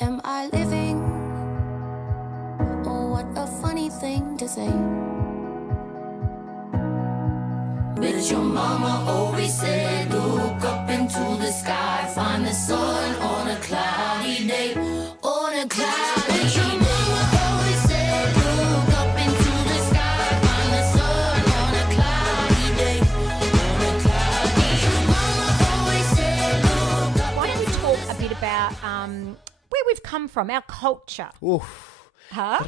Am I living? Oh, what a funny thing to say. But your mama always said, look up into the sky, find the sun on a cloudy day, on a cloudy day. Your mama always said, look up into the sky, find the sun on a cloudy day, on a cloudy day. Your mama always said, look up. Why don't we talk a bit about where we've come from, our culture? Oof. Huh? I'll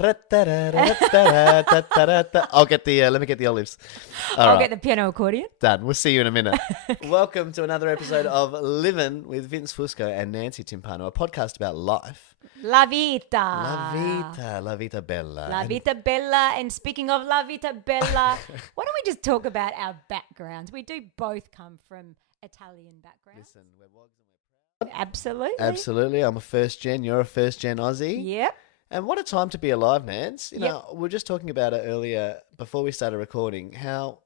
get the, let me get the olives. All I'll right, get the piano accordion. done. We'll see you in a minute. Welcome to another episode of Livin with Vince Fusco and Nancy Timpano, a podcast about life. La vita. La vita bella. La vita bella. And speaking of la vita bella, why don't we just talk about our backgrounds? We do both come from Italian backgrounds. Listen, we're wogs and we're Absolutely. absolutely. I'm a first gen. You're a first gen Aussie. Yep. And what a time to be alive, Nance. You know, we were just talking about it earlier before we started recording, how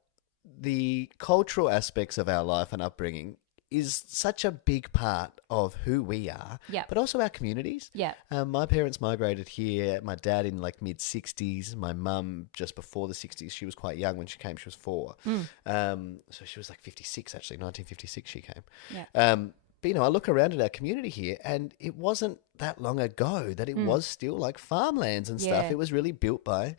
the cultural aspects of our life and upbringing is such a big part of who we are, Yep. but also our communities. Yep. My parents migrated here, my dad in like mid-60s, my mum just before the 60s. She was quite young when she came. She was 4. So she was like 56, actually, 1956 she came. Yeah. But, you know, I look around at our community here and it wasn't that long ago that it was still like farmlands and stuff. Yeah. It was really built by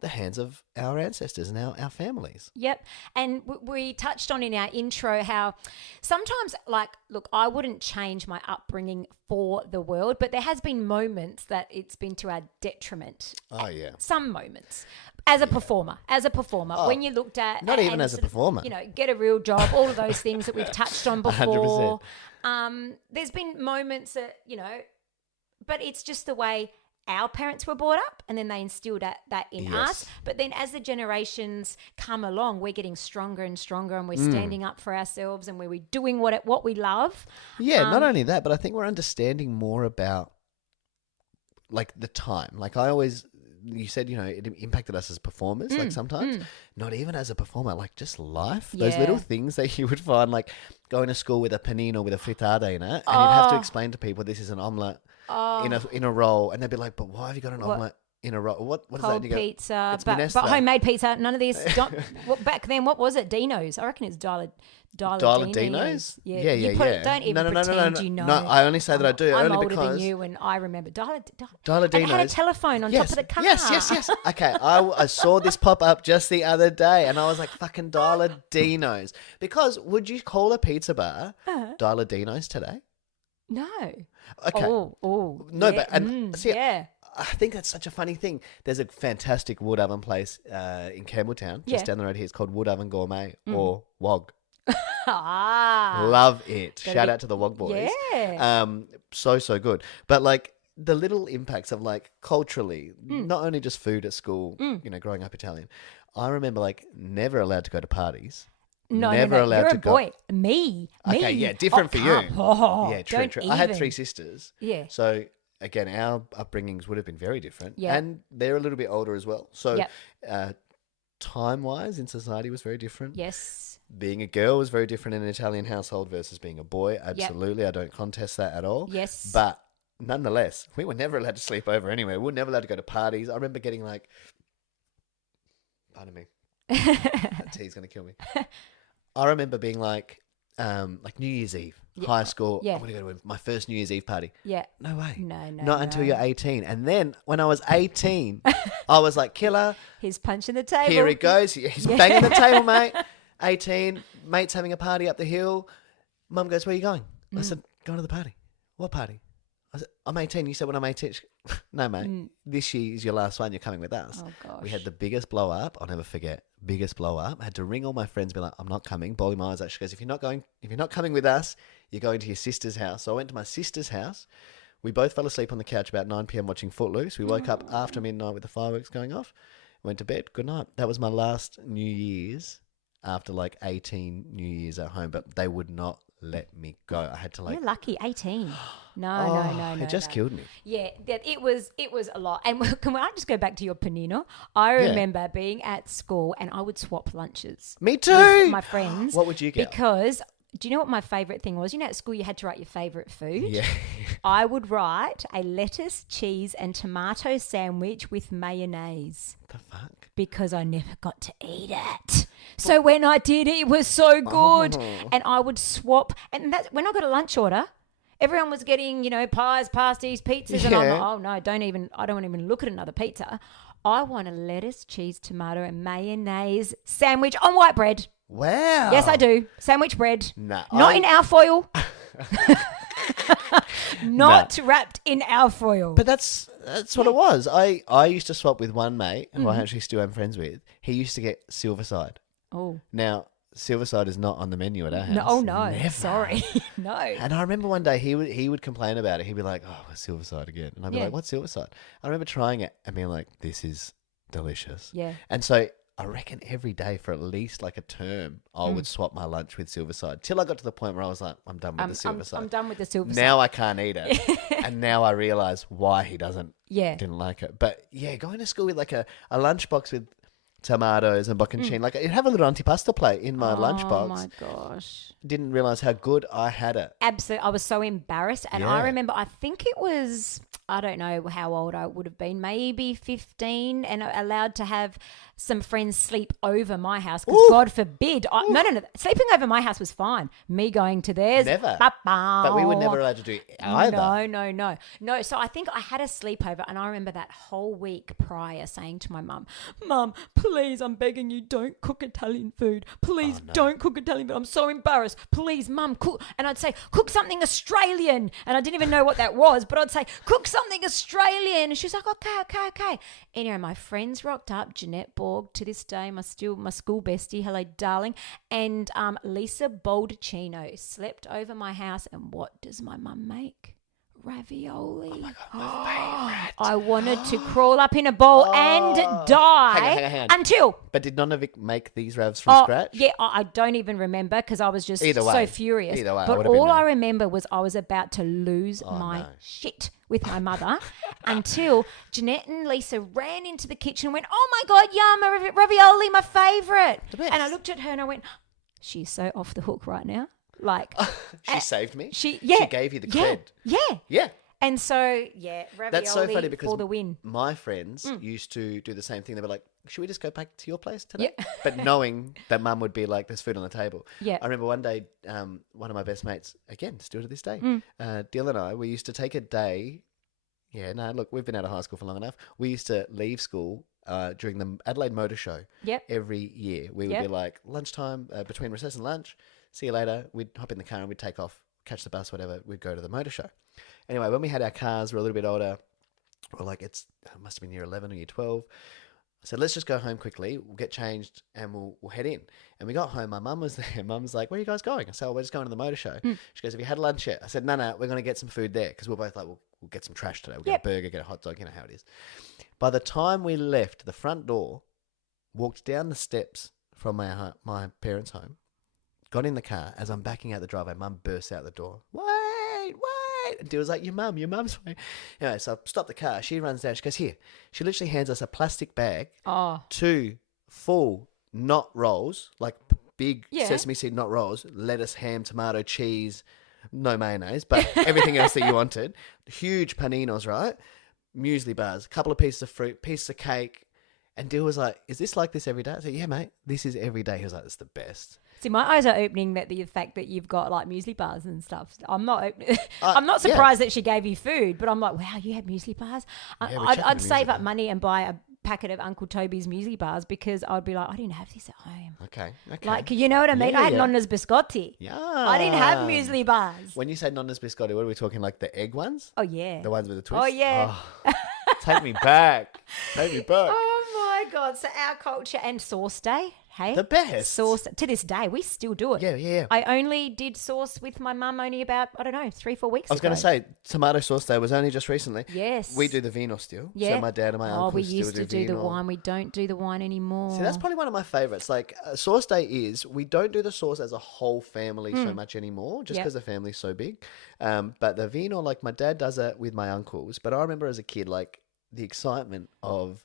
the hands of our ancestors and our families. Yep. And we touched on in our intro how sometimes, like, look, I wouldn't change my upbringing for the world, but there has been moments that it's been to our detriment. Oh, yeah. Some moments. As a performer, when you looked at... Not even and as a sort of, performer. you know, get a real job, all of those things that we've touched on before. 100%. There's been moments that, you know, but it's just the way our parents were brought up and then they instilled that in Yes. us. But then as the generations come along, we're getting stronger and stronger and we're standing up for ourselves and we're doing what we love. Yeah, not only that, but I think we're understanding more about like the time. Like you said, you know, it impacted us as performers, like sometimes, not even as a performer, like just life. Those Yeah. little things that you would find, like going to school with a panino with a frittata in it, and you'd have to explain to people this is an omelette in a roll, and they'd be like, but why have you got an omelette in a roll? What is that? Cold And you go, pizza, "It's but minestrone." homemade pizza, none of these. Back then, what was it? Dino's. I reckon it's Dialadino's? Yeah, you put it, don't even pretend you know. No, I only say that I do. I'm only older because than you, and I remember Dialadino's. And it had a telephone on top of the car. Yes. Okay, I saw this pop up just the other day, and I was like, "Fucking Dialadino's." Because would you call a pizza bar Dialadino's today? No. Okay. Oh. No, yeah, but and see, yeah. I think that's such a funny thing. There's a fantastic wood oven place in Campbelltown, just down the road here. It's called Wood Oven Gourmet or WOG. Love it. Shout out to the WOG boys. Yeah. So good. But like the little impacts of like culturally, not only just food at school, you know, growing up Italian. I remember like never allowed to go to parties. Never allowed You're to a go. boy. Me. Okay, yeah, different for you. Yeah, true, don't true. I had even. 3 sisters. Yeah. So again, our upbringings would have been very different. Yeah. And they're a little bit older as well. So Yep. time-wise in society was very different. Yes. Being a girl was very different in an Italian household versus being a boy. Absolutely. I don't contest that at all. Yes. But nonetheless, we were never allowed to sleep over anywhere. We were never allowed to go to parties. I remember getting like, pardon me, that tea's going to kill me. I remember being like New Year's Eve, high school. Yeah. I'm going to go to my first New Year's Eve party. Yeah. No way. No. Not until you're 18. And then when I was 18, I was like, killer. He's punching the table. Here he goes. He's banging the table, mate. 18, mate's having a party up the hill. Mum goes, where are you going? I said, going to the party. What party? I said, I'm 18. You said, when I'm 18. She goes, no, mate. This year is your last one. You're coming with us. Oh, gosh. We had the biggest blow up. I'll never forget. Biggest blow up. I had to ring all my friends, be like, I'm not coming. Bawling my eyes out. She goes, if you're not coming with us, you're going to your sister's house. So I went to my sister's house. We both fell asleep on the couch about 9 p.m. watching Footloose. We woke up after midnight with the fireworks going off. Went to bed. Good night. That was my last New Year's after like 18 New Years at home, but they would not let me go. I had to like... You're lucky, 18. No. It just killed me. Yeah, it was a lot. And can I just go back to your panino? I remember being at school and I would swap lunches. Me too. With my friends. What would you get? Because do you know what my favourite thing was? You know, at school you had to write your favourite food. Yeah. I would write a lettuce, cheese, and tomato sandwich with mayonnaise The fuck? because I never got to eat it. So when I did, it was so good, and I would swap. And that's when I got a lunch order. Everyone was getting, pies, pasties, pizzas, and I'm Yeah. like, oh no, I don't even look at another pizza. I want a lettuce, cheese, tomato, and mayonnaise sandwich on white bread. Wow. Yes, I do. Sandwich bread. Nah, Not in alfoil. Not wrapped in alfoil. But that's what it was. I used to swap with one mate who I actually still am friends with. He used to get Silverside. Oh. Now, Silverside is not on the menu at our house. No, oh no. Never. Sorry. No. And I remember one day he would complain about it. He'd be like, "Oh, Silverside again," and I'd be Yeah. like, "What's Silverside?" I remember trying it and being like, "This is delicious." Yeah. And so I reckon every day for at least like a term, I would swap my lunch with Silverside till I got to the point where I was like, "I'm done with the Silverside." I'm done with the silver Now I can't eat it, and now I realise why he didn't like it. But yeah, going to school with like a lunchbox with tomatoes and bocconcini, like I'd have a little antipasto plate in my lunchbox. Oh my gosh. Didn't realise how good I had it. Absolutely. I was so embarrassed. And I Yeah. remember, I think it was, I don't know how old I would have been, maybe 15, and allowed to have some friends sleep over my house because God forbid. No. Sleeping over my house was fine. Me going to theirs. Never. But we were never allowed to do either. No. So I think I had a sleepover, and I remember that whole week prior saying to my mum, "Mum, please, I'm begging you, don't cook Italian food. Please don't cook Italian food. I'm so embarrassed. Please, Mum, cook." And I'd say, "Cook something Australian." And I didn't even know what that was, but I'd say, "Cook something Australian." And she's like, okay. Anyway, my friends rocked up. Jeanette Borg, to this day, my school bestie. Hello, darling. And Lisa Baldacchino slept over my house. And what does my mum make? Ravioli. Oh my God, my favourite. I wanted to crawl up in a bowl and die Hang on. until. But did none of it make these ravs from scratch? Yeah, I don't even remember because I was just Either so way. furious. Either way, I but would've been all I there. remember was I was about to lose my no. shit with my mother until Jeanette and Lisa ran into the kitchen and went, "Oh my God, yum, ravioli, my favourite." best. And I looked at her and I went, "She's so off the hook right now." Like, She saved me. she gave you the cred. Yeah. Yeah. And so, yeah, ravioli That's so funny because for the win. my friends used to do the same thing. They were like, "Should we just go back to your place today?" Yeah. But knowing that Mum would be like, "There's food on the table." Yeah. I remember one day, one of my best mates, again, still to this day, Dill and I, we used to take a day. Yeah, no, look, we've been out of high school for long enough. We used to leave school during the Adelaide Motor Show. Yep. Every year. We would be like, lunchtime, between recess and lunch, see you later. We'd hop in the car and we'd take off, catch the bus, whatever. We'd go to the motor show. Anyway, when we had our cars, we were a little bit older. We're like, it must have been year 11 or year 12. I said, let's just go home quickly. We'll get changed and we'll head in. And we got home. My mum was there. Mum's like, "Where are you guys going?" I said, "Oh, we're just going to the motor show." She goes, "Have you had lunch yet?" I said, No, we're going to get some food there. Because we're both like, we'll get some trash today. We'll get a burger, get a hot dog. You know how it is. By the time we left the front door, walked down the steps from my parents' home, got in the car. As I'm backing out the driveway, Mum bursts out the door. Wait. And Dill's like, your mum's way. Anyway, so I stop the car. She runs down. She goes, "Here." She literally hands us a plastic bag, two full knot rolls, like big sesame seed knot rolls, lettuce, ham, tomato, cheese, no mayonnaise, but everything else that you wanted. Huge paninos, right? Muesli bars, a couple of pieces of fruit, piece of cake. And Dill was like, "Is this like this every day?" I said, "Yeah, mate, this is every day." He was like, "It's the best." See, my eyes are opening that the fact that you've got like muesli bars and stuff. I'm not I'm not surprised that she gave you food, but I'm like, wow, you had muesli bars. Yeah, we I'd chucked in save muesli up bars. money and buy a packet of Uncle Toby's muesli bars because I'd be like, I didn't have this at home. Okay. Like, you know what I mean? Yeah, I had yeah. nonna's biscotti. Yeah. I didn't have muesli bars. When you say nonna's biscotti, what are we talking? Like the egg ones? Oh yeah. The ones with the twist? Oh yeah. Oh, take me back. Take me back. Oh my God. So our culture and sauce day. Hey, The best. sauce to this day. We still do it. Yeah. I only did sauce with my mum only about, I don't know, 3-4 weeks I was ago. going to say, tomato sauce day was only just recently. Yes. We do the vino still. Yeah. So my dad and my uncle we still used to do the vino. wine. We don't do the wine anymore. See, that's probably one of my favourites. Like, sauce day is, we don't do the sauce as a whole family so much anymore, just Yep. because the family's so big. But the vino, like, my dad does it with my uncles. But I remember as a kid, like, the excitement of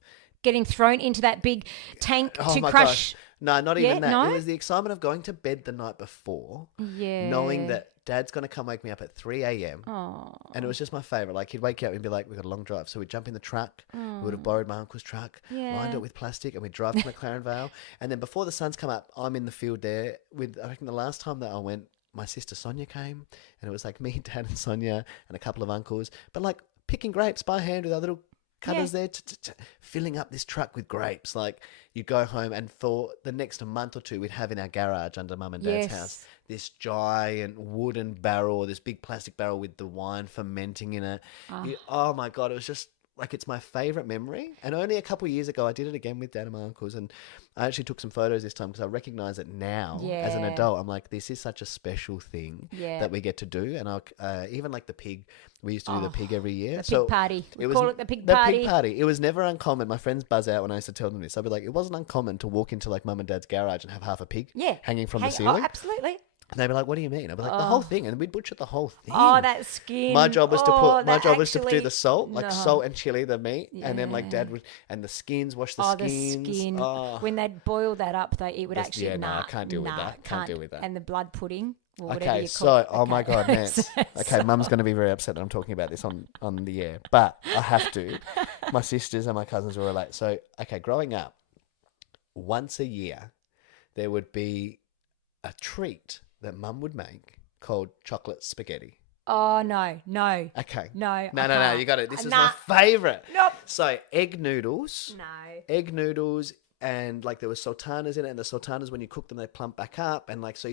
getting thrown into that big tank to my crush. gosh. No, not even that. No? It was the excitement of going to bed the night before, Yeah. knowing that Dad's going to come wake me up at 3 a.m. Oh. And it was just my favourite. Like, he'd wake you up and be like, we've got a long drive. So we'd jump in the truck. We would have borrowed my uncle's truck, lined it with plastic, and we'd drive to McLaren Vale. And then before the sun's come up, I'm in the field there with, I reckon the last time that I went, my sister Sonia came, and it was like me, Dad and Sonia and a couple of uncles. But like picking grapes by hand with our little cutters there, filling up this truck with grapes. Like, you'd go home, and for the next month or two, we'd have in our garage under Mum and Dad's house this giant wooden barrel, this big plastic barrel with the wine fermenting in it. Oh my God, it was just like, it's my favourite memory. And only a couple of years ago, I did it again with Dad and my uncles, and I actually took some photos this time because I recognise it now as an adult. I'm like, this is such a special thing that we get to do. And I even like the pig. We used to do the pig every year. The pig party. We call it the pig party. The pig party. It was never uncommon. My friends buzz out when I used to tell them this. I'd be like, it wasn't uncommon to walk into like Mum and Dad's garage and have half a pig hanging from the ceiling. Oh, absolutely. And they'd be like, what do you mean? I'd be like, the whole thing. And we'd butcher the whole thing. Oh, that skin. My job was to do the salt, like No. salt and chili, the meat. And then like Dad would, and the skins, wash the skins. The skin. Oh. When they'd boil that up, it would actually, I can't deal with that. Can't deal with that. And the blood pudding. Or whatever Okay, you so, call it. oh my God, Nance. Okay, Mum's going to be very upset that I'm talking about this on the air, but I have to. My sisters and my cousins will relate. So, okay, growing up, once a year, there would be a treat that Mum would make called chocolate spaghetti. Oh, no. Okay. No. No, you got it. This is my favourite. Nope. So, egg noodles. No. Egg noodles. And like there was sultanas in it, and the sultanas, when you cook them, they plump back up. And like, so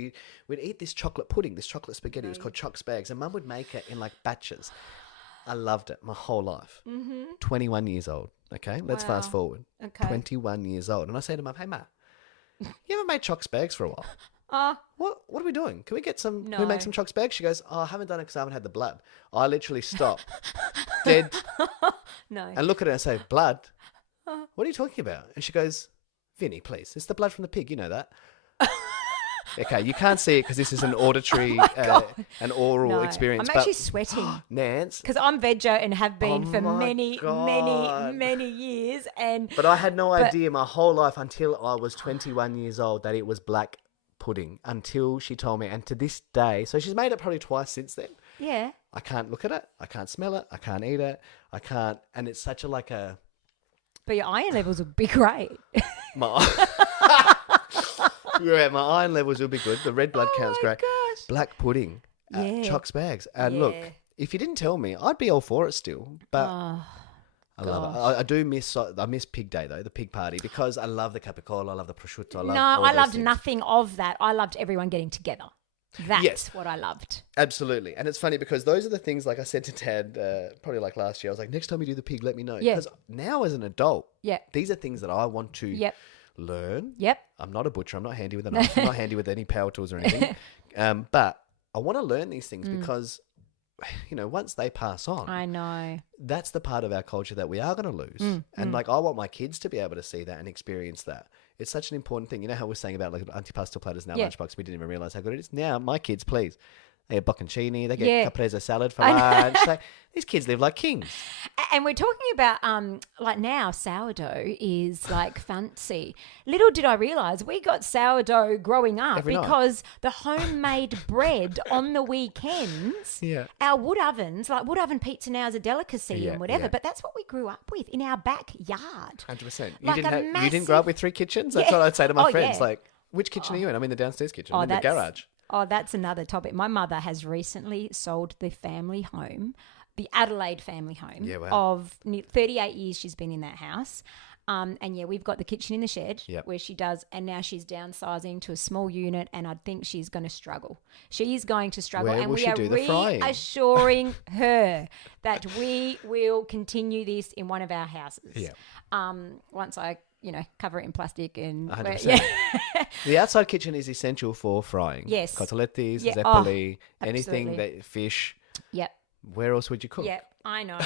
we'd eat this chocolate pudding, this chocolate spaghetti. It was called choc spags, and Mum would make it in like batches. I loved it my whole life. 21 years old. Okay, let's fast forward. Okay. 21 years old, and I say to Mum, "Hey, Ma, you haven't made choc spags for a while. What are we doing? Can we get some? No. Can we make some choc spags?" She goes, "Oh, I haven't done it because I haven't had the blood." I literally stop, dead, No. and look at her and say, "Blood? What are you talking about?" And she goes, "Vinny, please. It's the blood from the pig. You know that." Okay, you can't see it because this is an auditory, an oral experience. I'm actually sweating. Nance. Because I'm veggie and have been for my many God. years. But I had no idea my whole life until I was 21 years old that it was black pudding, until she told me. And to this day, so she's made it probably twice since then. Yeah. I can't look at it. I can't smell it. I can't eat it. I can't. And it's such a like a... But your iron levels would be great. My iron levels will be good. The red blood count's great. Gosh. Black pudding, choc spags. And look, if you didn't tell me, I'd be all for it still. But I love it. I do miss. I miss Pig Day though, the pig party, because I love the capicola. I love the prosciutto. I loved nothing of that. I loved everyone getting together. That's what I loved. Absolutely. And it's funny because those are the things, like I said to Dad, probably like last year, I was like, next time you do the pig, let me know. Yeah. Because now as an adult, Yeah. these are things that I want to learn. Yep. I'm not a butcher. I'm not handy with a knife. I'm not handy with any power tools or anything. But I want to learn these things because, you know, once they pass on, I know. that's the part of our culture that we are going to lose. And like, I want my kids to be able to see that and experience that. It's such an important thing. You know how we're saying about like antipasto platters in our lunchbox? We didn't even realize how good it is. Now, my kids, please, they get bocconcini, they get caprese salad for lunch. Like, these kids live like kings. And we're talking about like now sourdough is like fancy. Little did I realise we got sourdough growing up Every night. because the homemade bread on the weekends, our wood ovens, like wood oven pizza now is a delicacy and whatever, but that's what we grew up with in our backyard. 100%. Like You didn't grow up with 3 kitchens? That's what I'd say to my friends. Like, which kitchen are you in? I'm in the downstairs kitchen. I'm in the garage. Oh, that's another topic. My mother has recently sold the family home, the Adelaide family home, of 38 years she's been in that house. And we've got the kitchen in the shed where she does, and now she's downsizing to a small unit, and I think she's going to struggle. She's going to struggle, Where and will we she are do the frying? reassuring her that we will continue this in one of our houses. Yeah. Once I, cover it in plastic and 100%. The outside kitchen is essential for frying. Yes. Cotelettes, Yeah. zeppoli, Oh, anything absolutely. that fish. Yep. Where else would you cook? Yeah, I know.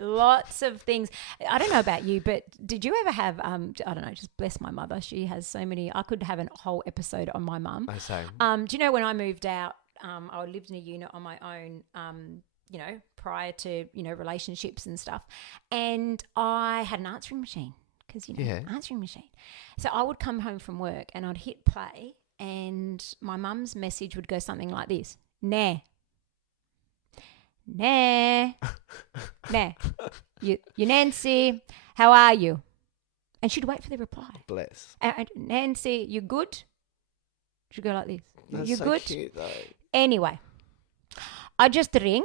Lots of things. I don't know about you, but did you ever have, I don't know, just bless my mother. She has so many, I could have a whole episode on my mum. I say. Do you know when I moved out, I lived in a unit on my own, prior to, relationships and stuff. And I had an answering machine because, Yeah. answering machine. So I would come home from work and I'd hit play and my mum's message would go something like this. Nah. Nah. Nah. You Nancy, how are you? And she'd wait for the reply. Bless. And Nancy, you good? She'd go like this. That's You so good? cute, though. Anyway, I just ring.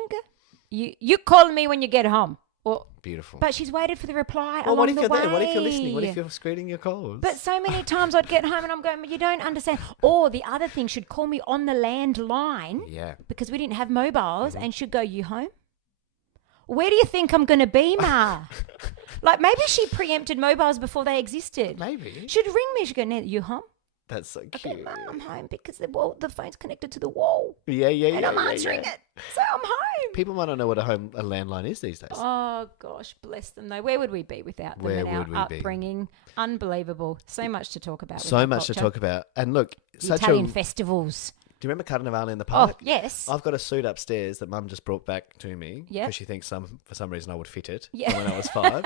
You call me when you get home. Or, Beautiful. but she's waited for the reply well, along what if the you're way. there? What if you're listening? What if you're screening your calls? But so many times I'd get home and I'm going, you don't understand. Or the other thing, she'd call me on the landline yeah. because we didn't have mobiles Mm-hmm. and she'd go, you home? Where do you think I'm going to be, Ma? Like maybe she preempted mobiles before they existed. Maybe. She'd ring me. She'd go, "Nan, you home?" That's so I go, cute. "Ma, I'm home because the phone's connected to the wall Yeah. and I'm answering it. So I'm home." People might not know what a landline is these days. Oh gosh, bless them though. Where would we be without them Where and our would we be? upbringing? Unbelievable. So much to talk about. with So that much to culture. talk about. And look, The such Italian a. festivals. Do you remember Carnivale in the Oh park? yes. I've got a suit upstairs that Mum just brought back to me Yeah. because she thinks for some reason I would fit it Yeah. when I was 5.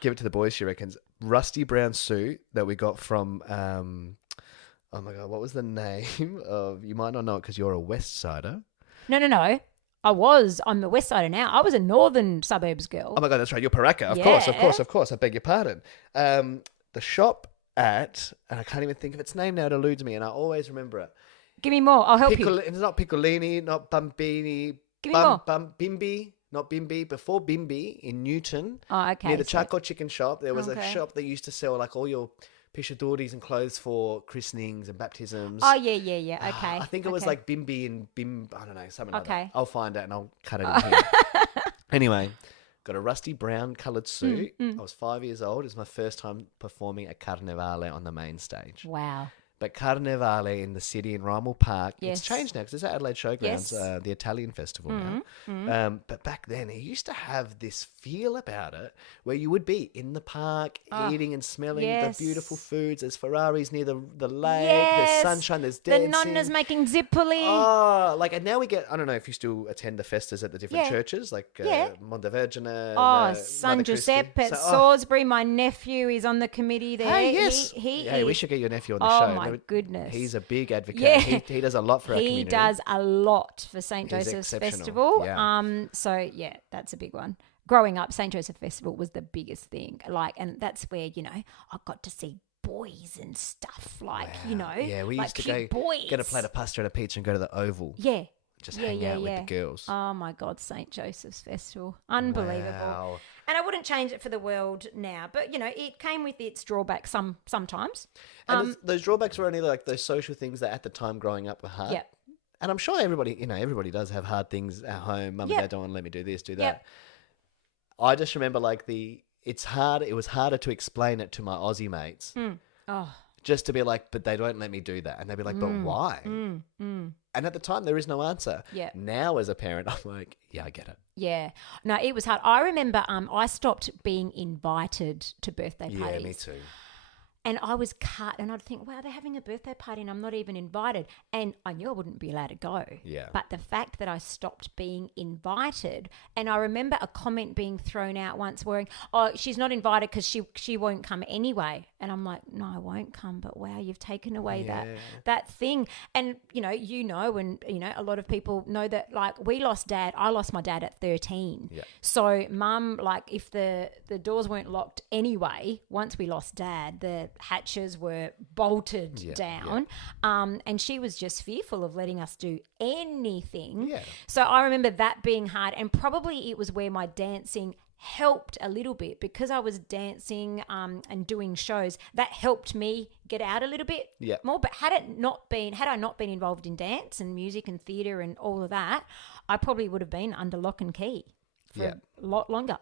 Give it to the boys, she reckons. Rusty brown suit that we got from, oh my God, what was the name of, you might not know it because you're a West Sider. No. I'm the West Sider now. I was a northern suburbs girl. Oh my God, that's right, you're Paraka. Of course, I beg your pardon. The shop at, and I can't even think of its name now, it eludes me and I always remember it. Give me more. I'll help you. It's not Piccolini, not Bambini. Give me more. Bimbi, not Bimbi. Before Bimbi in Newton, Oh, okay. near the so- Charcoal Chicken Shop, there was a Okay. shop that used to sell like all your pisciadoris and clothes for christenings and baptisms. Oh yeah. Okay. I think it was Okay. like Bimbi and I don't know, something like that. Okay. I'll find it and I'll cut it in here. Anyway, got a rusty brown coloured suit. I was 5 years old. It was my first time performing at Carnivale on the main stage. Wow. But Carnivale in the city in Rymel Park, Yes. it's changed now because it's at Adelaide Showgrounds, Yes. the Italian festival now. But back then, it used to have this feel about it where you would be in the park eating and smelling yes. the beautiful foods. There's Ferraris near the lake, Yes. there's sunshine, there's The dancing. nonnas making zippoli. Oh, like, and now we get, I don't know if you still attend the festas at the different Yeah. churches, like Yeah. Montevergine. San Giuseppe at Salisbury. My nephew is on the committee there. Hey, yes. He Hey, we is- should get your nephew on the Oh, show. my goodness. He's a big advocate. Yeah. He does a lot for our He community. does a lot for St. He's Joseph's exceptional, Festival. yeah. So yeah, that's a big one. Growing up, St. Joseph Festival was the biggest thing. And that's where, I got to see boys and stuff. Yeah, we like used to cute go boys. get a plate of pasta and a pizza and go to the Oval. Yeah. Just hang out with the girls. Oh my God, St. Joseph's Festival. Unbelievable. Wow. And I wouldn't change it for the world now, but it came with its drawbacks sometimes. And those drawbacks were only like those social things that at the time growing up were hard. Yeah. And I'm sure everybody does have hard things at home. Mum Yep. and dad don't want to let me do this, do that. Yep. I just remember it was harder to explain it to my Aussie mates. Oh. Just to be like, but they don't let me do that. And they'd be like, but why? And at the time, there is no answer. Yeah. Now, as a parent, I'm like, yeah, I get it. Yeah. No, it was hard. I remember I stopped being invited to birthday parties. Yeah, me too. And I was cut and I'd think, wow, they're having a birthday party and I'm not even invited. And I knew I wouldn't be allowed to go. Yeah. But the fact that I stopped being invited, and I remember a comment being thrown out once where, oh, she's not invited because she won't come anyway. And I'm like, no, I won't come. But wow, you've taken away that thing. And, and a lot of people know that, like, we lost dad. I lost my dad at 13. Yeah. So mum, like, if the doors weren't locked anyway, once we lost dad, the hatches were bolted down. And she was just fearful of letting us do anything. Yeah. So I remember that being hard, and probably it was where my dancing helped a little bit because I was dancing and doing shows. That helped me get out a little bit more. But had I not been involved in dance and music and theatre and all of that, I probably would have been under lock and key for a lot longer.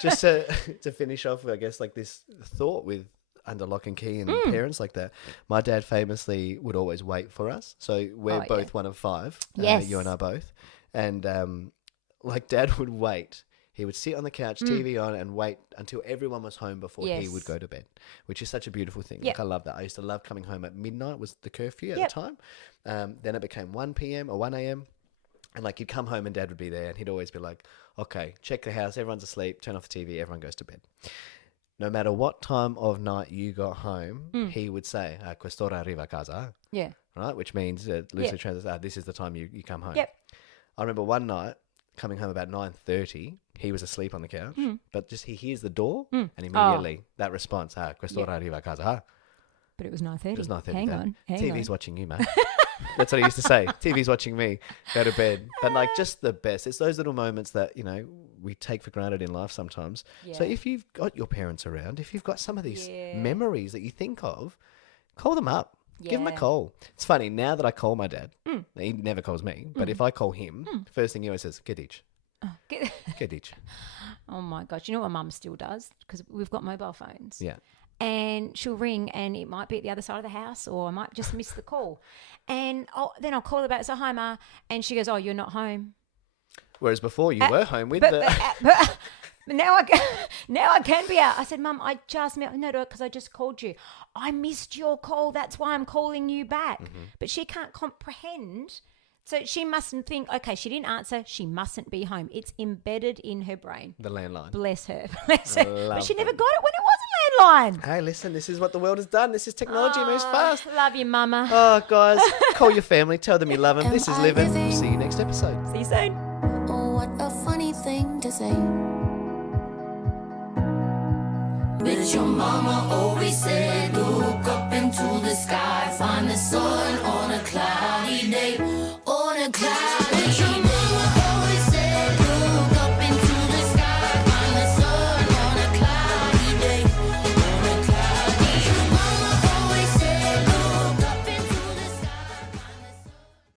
Just to finish off, I guess, like this thought with under lock and key and parents like that. My dad famously would always wait for us. So we're both one of 5. Yes. You and I both. And like dad would wait. He would sit on the couch, TV on, and wait until everyone was home before he would go to bed, which is such a beautiful thing. Yep. Like, I love that. I used to love coming home at midnight was the curfew at the time. Then it became 1 p.m. or 1 a.m. And like you'd come home and dad would be there and he'd always be like, okay, check the house. Everyone's asleep. Turn off the TV. Everyone goes to bed. no matter what time of night you got home, he would say, quest'ora arriva a casa, Yeah. right? Which means, loosely translated, this is the time you come home. Yep. I remember one night coming home about 9:30, he was asleep on the couch, but just he hears the door and immediately that response, quest'ora arriva a casa. But it was 9:30. It was 9:30. Hang on. TV's watching you, mate. That's what he used to say. TV's watching me. Go to bed. But like just the best. It's those little moments that, we take for granted in life sometimes. So Yeah. if you've got your parents around, if you've got some of these memories that you think of, call them up. Give him a Yeah. call. It's funny, now that I call my dad, he never calls me, but if I call him, first thing he always says, Kedich. Kedich. Oh my gosh. You know what my mum still does? Because we've got mobile phones. Yeah. And she'll ring and it might be at the other side of the house or I might just miss the call. And then I'll call her back and say, hi, Ma. And she goes, oh, you're not home. Whereas before you were home with But now I can be out. I said, Mum, I just because I just called you. I missed your call. That's why I'm calling you back. But she can't comprehend. So she mustn't think, okay, she didn't answer. She mustn't be home. It's embedded in her brain. the landline. Bless her. Bless her. But Love she never it. got it when it was a landline. Hey, listen, this is what the world has done. This is technology, moves fast. Love you, Mama. Oh, guys, call your family. Tell them you love them. This is Am I Livin. living? See you next episode. See you soon. Oh, what a funny thing to say. But your mama always said